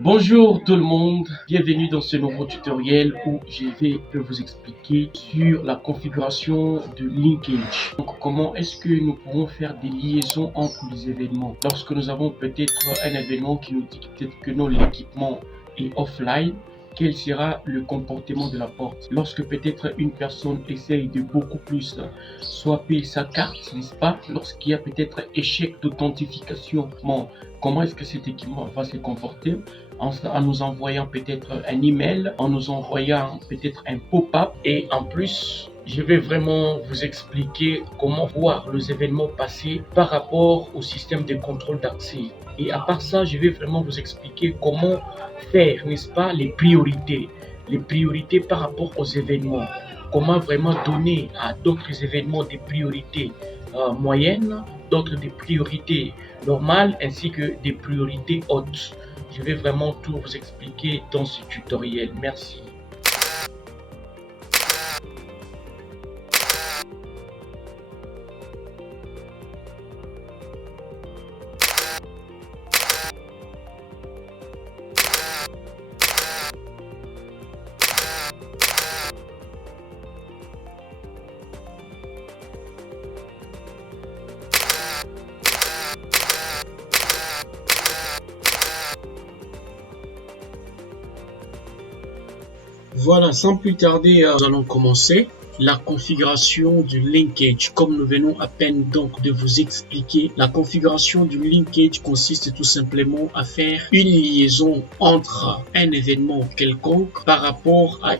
Bonjour tout le monde, bienvenue dans ce nouveau tutoriel où je vais vous expliquer sur la configuration de linkage. Donc comment est-ce que nous pouvons faire des liaisons entre les événements. Lorsque nous avons peut-être un événement qui nous dit peut-être que l'équipement est offline, quel sera le comportement de la porte lorsque peut-être une personne essaye de beaucoup plus swapper sa carte, n'est-ce pas, lorsqu'il y a peut-être échec d'authentification. Bon, comment est-ce que cet équipement va se comporter en nous envoyant peut-être un email, en nous envoyant peut-être un pop-up, et en plus je vais vraiment vous expliquer comment voir les événements passer par rapport au système de contrôle d'accès. Et à part ça, je vais vraiment vous expliquer comment faire, n'est-ce pas, les priorités par rapport aux événements. Comment vraiment donner à d'autres événements des priorités moyennes, d'autres des priorités normales, ainsi que des priorités hautes. Je vais vraiment tout vous expliquer dans ce tutoriel. Merci. Voilà, sans plus tarder, nous allons commencer la configuration du linkage. Comme nous venons à peine donc de vous expliquer, la configuration du linkage consiste tout simplement à faire une liaison entre un événement quelconque par rapport à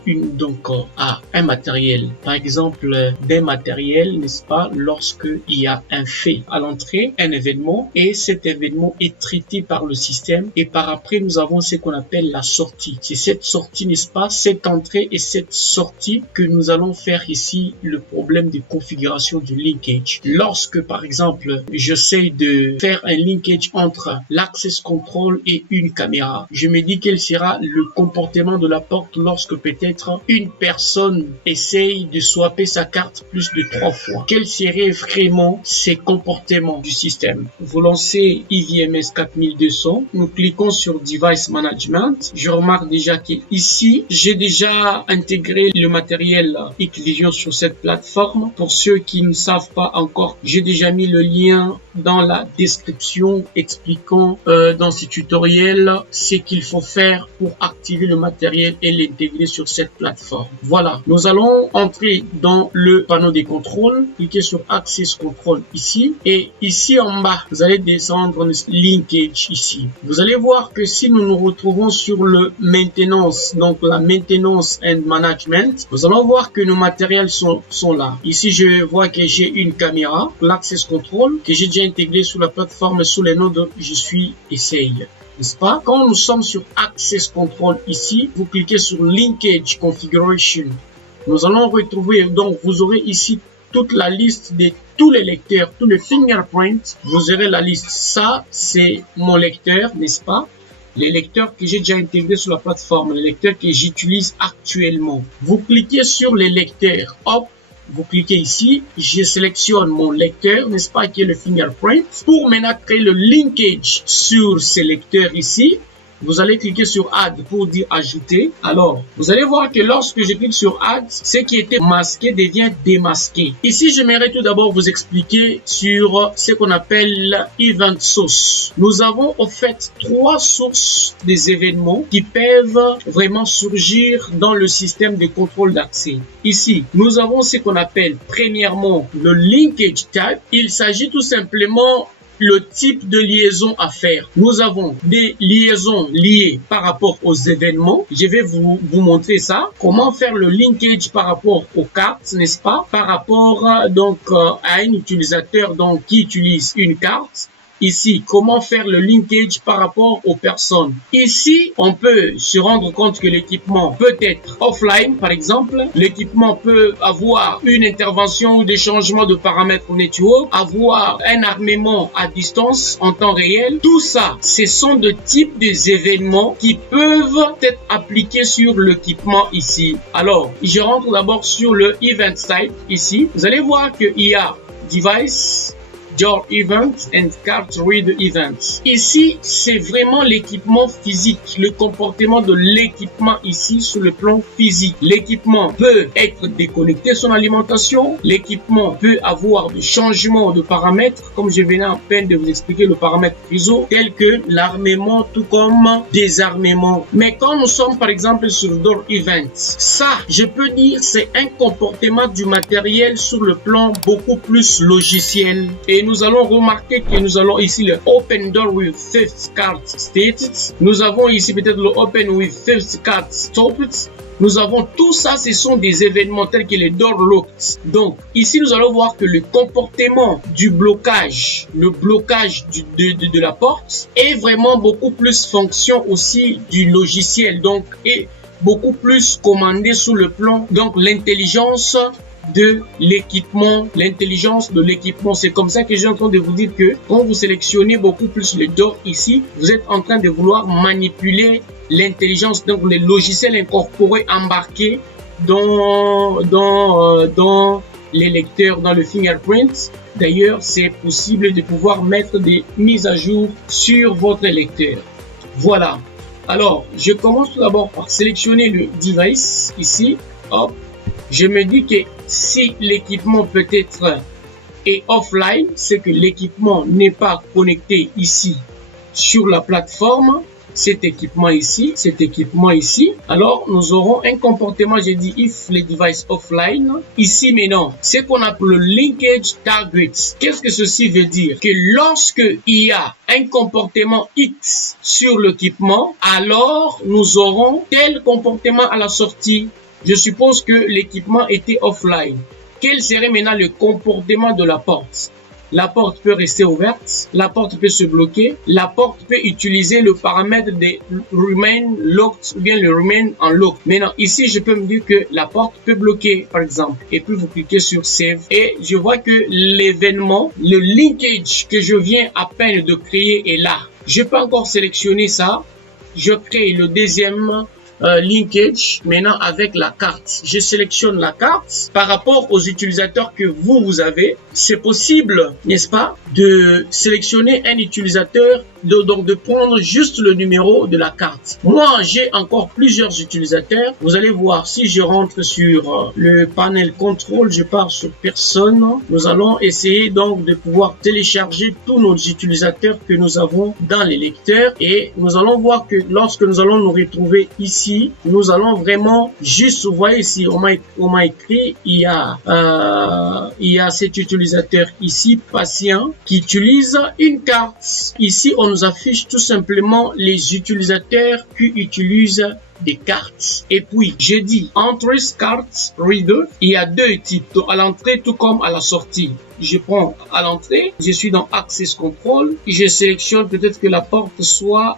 un matériel. Par exemple, des matériels, n'est-ce pas, lorsque il y a un fait à l'entrée, un événement, et cet événement est traité par le système, et par après nous avons ce qu'on appelle la sortie. C'est cette sortie, n'est-ce pas, cette entrée et cette sortie que nous allons faire ici le problème de configuration du linkage. Lorsque par exemple j'essaie de faire un linkage entre l'access control et une caméra, je me dis quel sera le comportement de la porte lorsque peut-être une personne essaye de swapper sa carte plus de 3 fois. Quels seraient vraiment ces comportements du système? Vous lancez IVMS 4200, nous cliquons sur Device Management. Je remarque déjà qu'ici j'ai déjà intégré le matériel Hikvision sur cette plateforme. Pour ceux qui ne savent pas encore, j'ai déjà mis le lien dans la description expliquant dans ce tutoriel ce qu'il faut faire pour activer le matériel et l'intégrer sur cette plateforme. Voilà, nous allons entrer dans le panneau des contrôles, cliquez sur Access Control ici, et ici en bas, vous allez descendre le linkage ici. Vous allez voir que si nous nous retrouvons sur le maintenance, donc la maintenance and management, nous allons voir que nos matériels sont là. Ici, je vois que j'ai une caméra, l'access control, que j'ai déjà intégré sur la plateforme sous les noms de Je suis Essaye. N'est-ce pas? Quand nous sommes sur Access Control ici, vous cliquez sur Linkage Configuration. Nous allons retrouver, donc vous aurez ici toute la liste de tous les lecteurs, tous les fingerprints. Vous aurez la liste. Ça, c'est mon lecteur, n'est-ce pas? Les lecteurs que j'ai déjà intégrés sur la plateforme, les lecteurs que j'utilise actuellement. Vous cliquez sur les lecteurs. Hop, vous cliquez ici. Je sélectionne mon lecteur, n'est-ce pas, qui est le fingerprint. Pour maintenant créer le linkage sur ces lecteurs ici, vous allez cliquer sur Add pour dire ajouter. Alors, vous allez voir que lorsque je clique sur Add, ce qui était masqué devient démasqué. Ici, j'aimerais tout d'abord vous expliquer sur ce qu'on appelle Event Source. Nous avons en fait 3 sources des événements qui peuvent vraiment surgir dans le système de contrôle d'accès. Ici, nous avons ce qu'on appelle premièrement le linkage type. Il s'agit tout simplement le type de liaison à faire. Nous avons des liaisons liées par rapport aux événements. Je vais vous montrer ça. Comment faire le linkage par rapport aux cartes, n'est-ce pas? Par rapport à un utilisateur qui utilise une carte. Ici, comment faire le linkage par rapport aux personnes. Ici, on peut se rendre compte que l'équipement peut être offline, par exemple. L'équipement peut avoir une intervention ou des changements de paramètres network, avoir un armement à distance en temps réel. Tout ça, ce sont des types des événements qui peuvent être appliqués sur l'équipement ici. Alors, je rentre d'abord sur le Event Type ici. Vous allez voir qu'il y a Device, Door Events and Card Reader Events. Ici, c'est vraiment l'équipement physique, le comportement de l'équipement ici sur le plan physique. L'équipement peut être déconnecté son alimentation, l'équipement peut avoir des changements de paramètres, comme je venais à peine de vous expliquer le paramètre ISO, tel que l'armement tout comme désarmement. Mais quand nous sommes par exemple sur Door Events, ça, je peux dire, c'est un comportement du matériel sur le plan beaucoup plus logiciel. Et nous allons remarquer que nous allons ici le Open Door with Fifth Card Stated. Nous avons ici peut-être le Open with Fifth Card Stopped. Nous avons tout ça, ce sont des événements tels que les door locked. Donc, ici, nous allons voir que le comportement du blocage, le blocage de la porte est vraiment beaucoup plus fonction aussi du logiciel. Donc, est beaucoup plus commandé sous le plan. Donc, l'intelligence de l'équipement, c'est comme ça que j'ai en train de vous dire que quand vous sélectionnez beaucoup plus le door ici, vous êtes en train de vouloir manipuler l'intelligence, donc les logiciels incorporés, embarqués dans les lecteurs, dans le fingerprint. D'ailleurs, c'est possible de pouvoir mettre des mises à jour sur votre lecteur. Voilà. Alors, je commence tout d'abord par sélectionner le device ici. Hop. Je me dis que si l'équipement peut-être est offline, c'est que l'équipement n'est pas connecté ici sur la plateforme. Cet équipement ici, alors nous aurons un comportement, j'ai dit if le device offline. Ici maintenant, c'est qu'on appelle le linkage target. Qu'est-ce que ceci veut dire? Que lorsque il y a un comportement X sur l'équipement, alors nous aurons tel comportement à la sortie. Je suppose que l'équipement était offline. Quel serait maintenant le comportement de la porte? La porte peut rester ouverte, la porte peut se bloquer, la porte peut utiliser le paramètre de Remain Locked ou bien le Remain Unlocked. Maintenant, ici, je peux me dire que la porte peut bloquer, par exemple, et puis vous cliquez sur Save. Et je vois que l'événement, le linkage que je viens à peine de créer est là. Je peux encore sélectionner ça. Je crée le deuxième linkage maintenant avec la carte. Je sélectionne la carte par rapport aux utilisateurs que vous avez. C'est possible, n'est-ce pas, de sélectionner un utilisateur, donc de prendre juste le numéro de la carte. Moi, j'ai encore plusieurs utilisateurs. Vous allez voir, si je rentre sur le panel contrôle, je pars sur personne. Nous allons essayer donc de pouvoir télécharger tous nos utilisateurs que nous avons dans les lecteurs et nous allons voir que lorsque nous allons nous retrouver ici, nous allons vraiment juste, vous voyez ici, on m'a écrit, il y a cet utilisateur ici, patient, qui utilise une carte. Ici, on nous affiche tout simplement les utilisateurs qui utilisent des cartes. Et puis, je dis Entries Card Reader. Il y a deux types, donc à l'entrée tout comme à la sortie. Je prends à l'entrée, je suis dans Access Control, et je sélectionne peut-être que la porte soit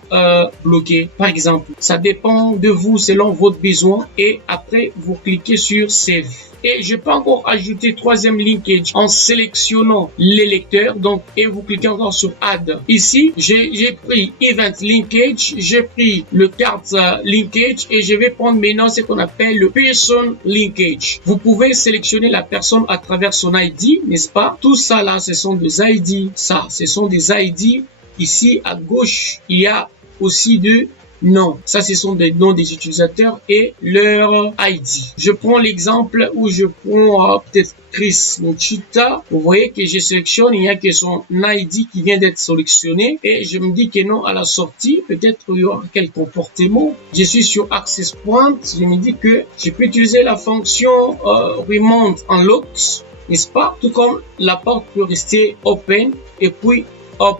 bloquée, par exemple. Ça dépend de vous selon votre besoin et après, vous cliquez sur Save. Et je peux encore ajouter troisième linkage en sélectionnant les lecteurs. Donc, et vous cliquez encore sur Add. Ici, j'ai pris Event Linkage, j'ai pris le Card Linkage et je vais prendre maintenant ce qu'on appelle le Person Linkage. Vous pouvez sélectionner la personne à travers son ID, n'est-ce pas? Tout ça là, ce sont des ID. Ça, ce sont des ID. Ici, à gauche, il y a aussi de non, ça ce sont des noms des utilisateurs et leur ID. Je prends l'exemple où je prends peut-être Chris Muchita. Vous voyez que je sélectionne, il y a que son ID qui vient d'être sélectionné et je me dis que non, à la sortie, peut-être il y aura quel comportement. Je suis sur Access Point, je me dis que je peux utiliser la fonction Remain Unlocked, n'est-ce pas? Tout comme la porte peut rester open et puis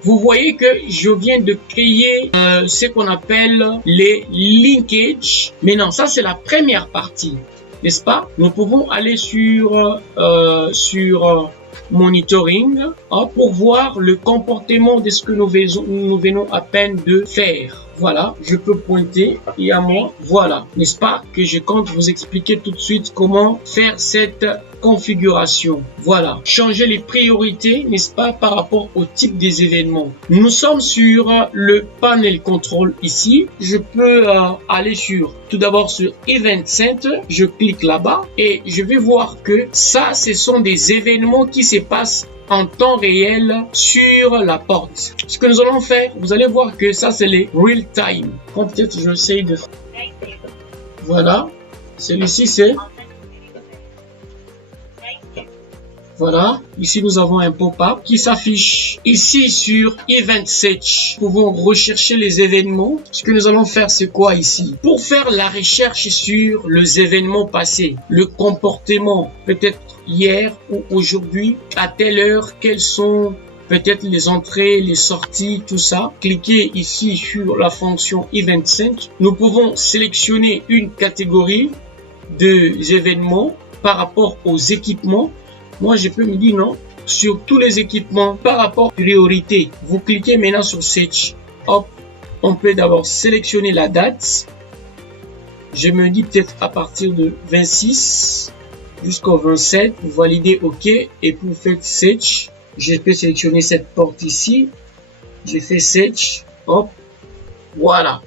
vous voyez que je viens de créer ce qu'on appelle les linkages. Maintenant, ça c'est la première partie, n'est-ce pas? Nous pouvons aller sur monitoring pour voir le comportement de ce que nous venons à peine de faire. Voilà, je peux pointer et à moi, voilà, n'est-ce pas, que je compte vous expliquer tout de suite comment faire cette configuration. Voilà, changer les priorités, n'est-ce pas, par rapport au type des événements. Nous sommes sur le panel contrôle ici. Je peux aller tout d'abord sur Event Center. Je clique là-bas et je vais voir que ça, ce sont des événements qui se passent en temps réel sur la porte. Ce que nous allons faire, vous allez voir que ça c'est les real time. Quand peut-être j'essaie de... Voilà, celui-ci c'est... Voilà, ici nous avons un pop-up qui s'affiche ici sur Event Search. Nous pouvons rechercher les événements. Ce que nous allons faire, c'est quoi ici? Pour faire la recherche sur les événements passés, le comportement, peut-être hier ou aujourd'hui, à telle heure, quelles sont peut-être les entrées, les sorties, tout ça. Cliquez ici sur la fonction Event Search. Nous pouvons sélectionner une catégorie des événements par rapport aux équipements. Moi, je peux me dire non, sur tous les équipements, par rapport à priorité. Vous cliquez maintenant sur Search. Hop, on peut d'abord sélectionner la date. Je me dis peut-être à partir de 26 jusqu'au 27. Vous validez OK et vous faites Search. Je peux sélectionner cette porte ici. Je fais Search. Hop, voilà.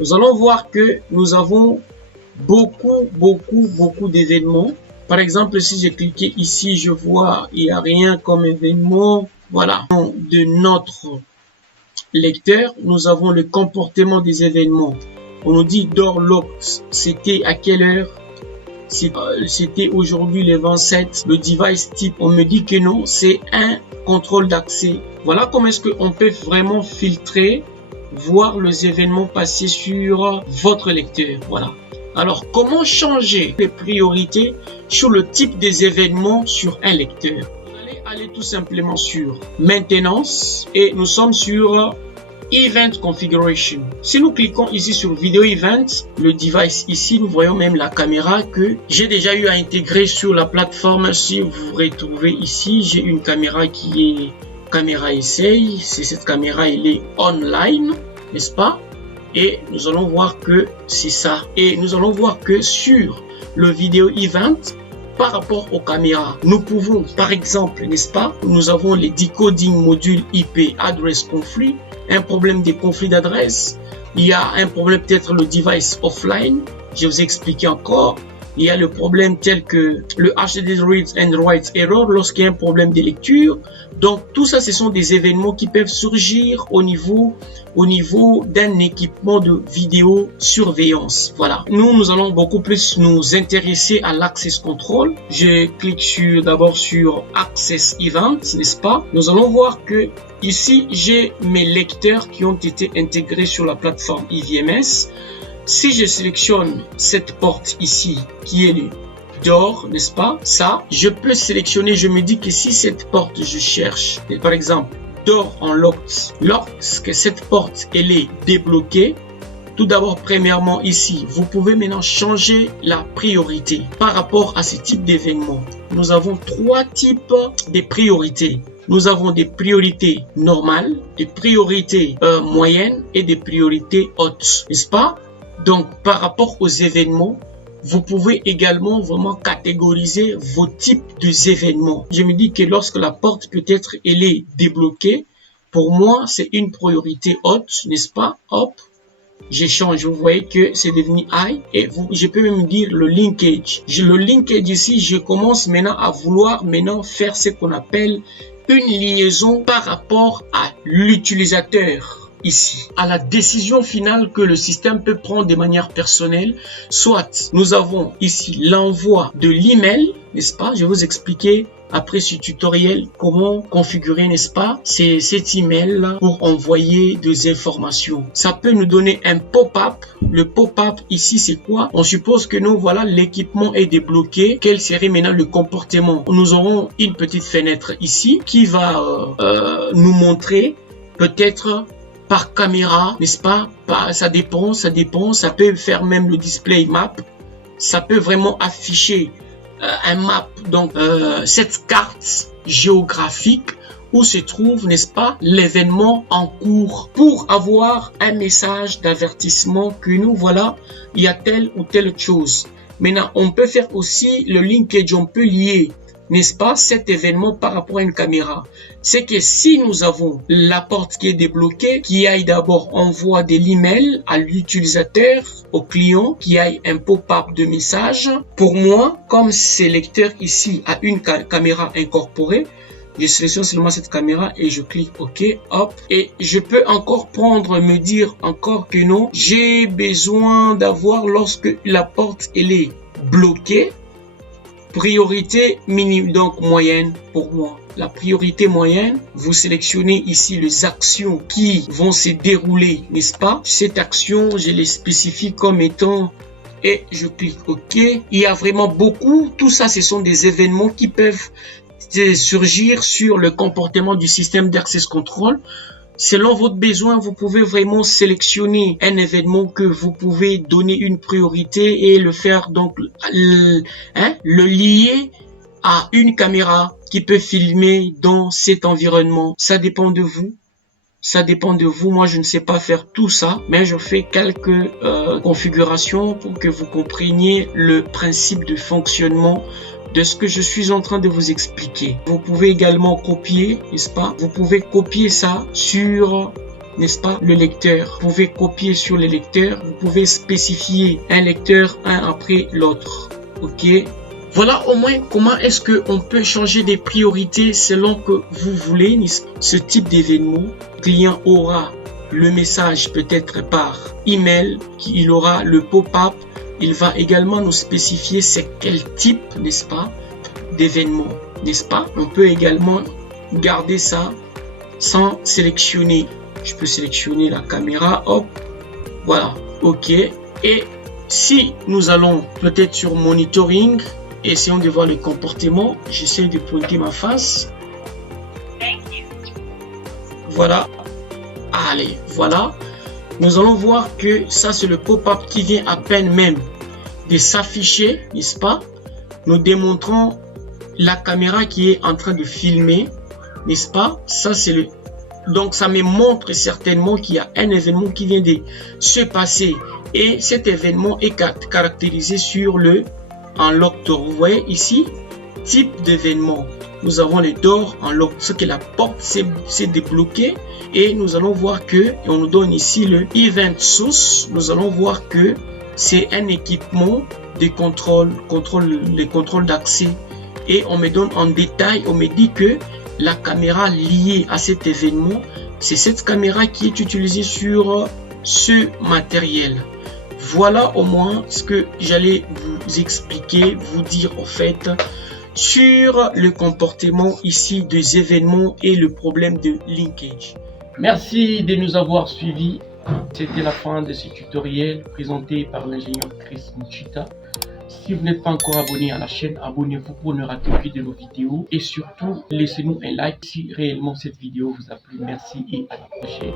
Nous allons voir que nous avons beaucoup d'événements. Par exemple, si j'ai cliqué ici, je vois il n'y a rien comme événement. Voilà. De notre lecteur, nous avons le comportement des événements. On nous dit door locked, c'était à quelle heure? C'était aujourd'hui le 27. Le device type, on me dit que non, c'est un contrôle d'accès. Voilà comment est-ce qu'on peut vraiment filtrer, voir les événements passer sur votre lecteur. Voilà. Alors, comment changer les priorités sur le type des événements sur un lecteur? Vous allez aller tout simplement sur Maintenance et nous sommes sur Event Configuration. Si nous cliquons ici sur Video Event, le device ici, nous voyons même la caméra que j'ai déjà eu à intégrer sur la plateforme. Si vous vous retrouvez ici, j'ai une caméra qui est caméra essai. C'est cette caméra, elle est online, n'est-ce pas? Et nous allons voir que c'est ça. Et nous allons voir que sur le vidéo event, par rapport aux caméras, nous pouvons, par exemple, n'est-ce pas, nous avons les decoding module IP address conflit, un problème de conflit d'adresse. Il y a un problème, peut-être le device offline. Je vous ai expliqué encore. Il y a le problème tel que le HDD reads and writes error lorsqu'il y a un problème de lecture. Donc, tout ça, ce sont des événements qui peuvent surgir au niveau d'un équipement de vidéosurveillance. Voilà. Nous allons beaucoup plus nous intéresser à l'Access Control. Je clique d'abord sur Access Event, n'est-ce pas? Nous allons voir que ici, j'ai mes lecteurs qui ont été intégrés sur la plateforme IVMS. Si je sélectionne cette porte ici, qui est le door, n'est-ce pas? Ça, je peux sélectionner, je me dis que si cette porte, je cherche, par exemple, door en locked, lorsque cette porte, elle est débloquée, tout d'abord, premièrement, ici, vous pouvez maintenant changer la priorité par rapport à ce type d'événement. Nous avons trois types de priorités. Nous avons des priorités normales, des priorités moyennes et des priorités hautes, n'est-ce pas? Donc, par rapport aux événements, vous pouvez également vraiment catégoriser vos types d'événements. Je me dis que lorsque la porte peut-être elle est débloquée, pour moi, c'est une priorité haute, n'est-ce pas? Hop, j'échange. Vous voyez que c'est devenu high et je peux même dire le linkage. Le linkage ici, je commence maintenant à vouloir faire ce qu'on appelle une liaison par rapport à l'utilisateur. Ici, à la décision finale que le système peut prendre de manière personnelle, soit nous avons ici l'envoi de l'email, n'est-ce pas? Je vais vous expliquer après ce tutoriel comment configurer, n'est-ce pas, cet email là pour envoyer des informations. Ça peut nous donner un pop-up. Le pop-up ici, c'est quoi? On suppose que nous, voilà, l'équipement est débloqué. Quel serait maintenant le comportement? Nous aurons une petite fenêtre ici qui va nous montrer peut-être par caméra, n'est-ce pas? Ça dépend, ça peut faire même le display map, ça peut vraiment afficher un map, donc cette carte géographique où se trouve, n'est-ce pas, l'événement en cours pour avoir un message d'avertissement que nous, voilà, il y a telle ou telle chose. Maintenant, on peut faire aussi le linkage, on peut lier, n'est-ce pas, cet événement par rapport à une caméra. C'est que si nous avons la porte qui est débloquée, qui aille d'abord envoie de l'email à l'utilisateur, au client, qui aille un pop-up de message. Pour moi, comme ce lecteur ici a une caméra incorporée, Je sélectionne seulement cette caméra et je clique OK, hop. Et je peux encore me dire encore que non, j'ai besoin d'avoir lorsque la porte elle est bloquée, priorité minimum, donc moyenne pour moi. La priorité moyenne, vous sélectionnez ici les actions qui vont se dérouler, n'est-ce pas? Cette action, je les spécifie comme étant et je clique OK. Il y a vraiment beaucoup. Tout ça, ce sont des événements qui peuvent surgir sur le comportement du système d'access control. Selon votre besoin, vous pouvez vraiment sélectionner un événement que vous pouvez donner une priorité et le faire donc le lier à une caméra qui peut filmer dans cet environnement. Ça dépend de vous. Ça dépend de vous. Moi, je ne sais pas faire tout ça, mais je fais quelques configurations pour que vous compreniez le principe de fonctionnement de ce que je suis en train de vous expliquer. Vous pouvez également copier, n'est-ce pas? Vous pouvez copier ça sur, n'est-ce pas, le lecteur. Vous pouvez copier sur le lecteur. Vous pouvez spécifier un lecteur un après l'autre. OK? Voilà au moins comment est-ce qu'on peut changer des priorités selon que vous voulez ce type d'événement. Le client aura le message peut-être par email, il aura le pop-up. Il va également nous spécifier c'est quel type, n'est-ce pas, d'événement, n'est-ce pas? On peut également garder ça sans sélectionner. Je peux sélectionner la caméra, hop, voilà, OK. Et si nous allons peut-être sur monitoring, essayons de voir le comportement. J'essaie de pointer ma face. Voilà. Allez, voilà. Nous allons voir que ça, c'est le pop-up qui vient à peine même de s'afficher, n'est-ce pas? Nous démontrons la caméra qui est en train de filmer, n'est-ce pas? Ça, c'est le... Donc, ça me montre certainement qu'il y a un événement qui vient de se passer. Et cet événement est caractérisé sur le unlock door. Vous voyez ici, type d'événement. Nous avons les doors unlock, ce que la porte s'est débloquée. Et nous allons voir que, et on nous donne ici le event source. Nous allons voir que c'est un équipement de les contrôles d'accès. Et on me donne en détail, on me dit que la caméra liée à cet événement, c'est cette caméra qui est utilisée sur ce matériel. Voilà au moins ce que j'allais vous expliquer, vous dire en fait sur le comportement ici des événements et le problème de linkage. Merci de nous avoir suivis. C'était la fin de ce tutoriel présenté par l'ingénieur Chris Muchita. Si vous n'êtes pas encore abonné à la chaîne, abonnez-vous pour ne rater aucune de nos vidéos. Et surtout, laissez-nous un like si réellement cette vidéo vous a plu. Merci et à la prochaine.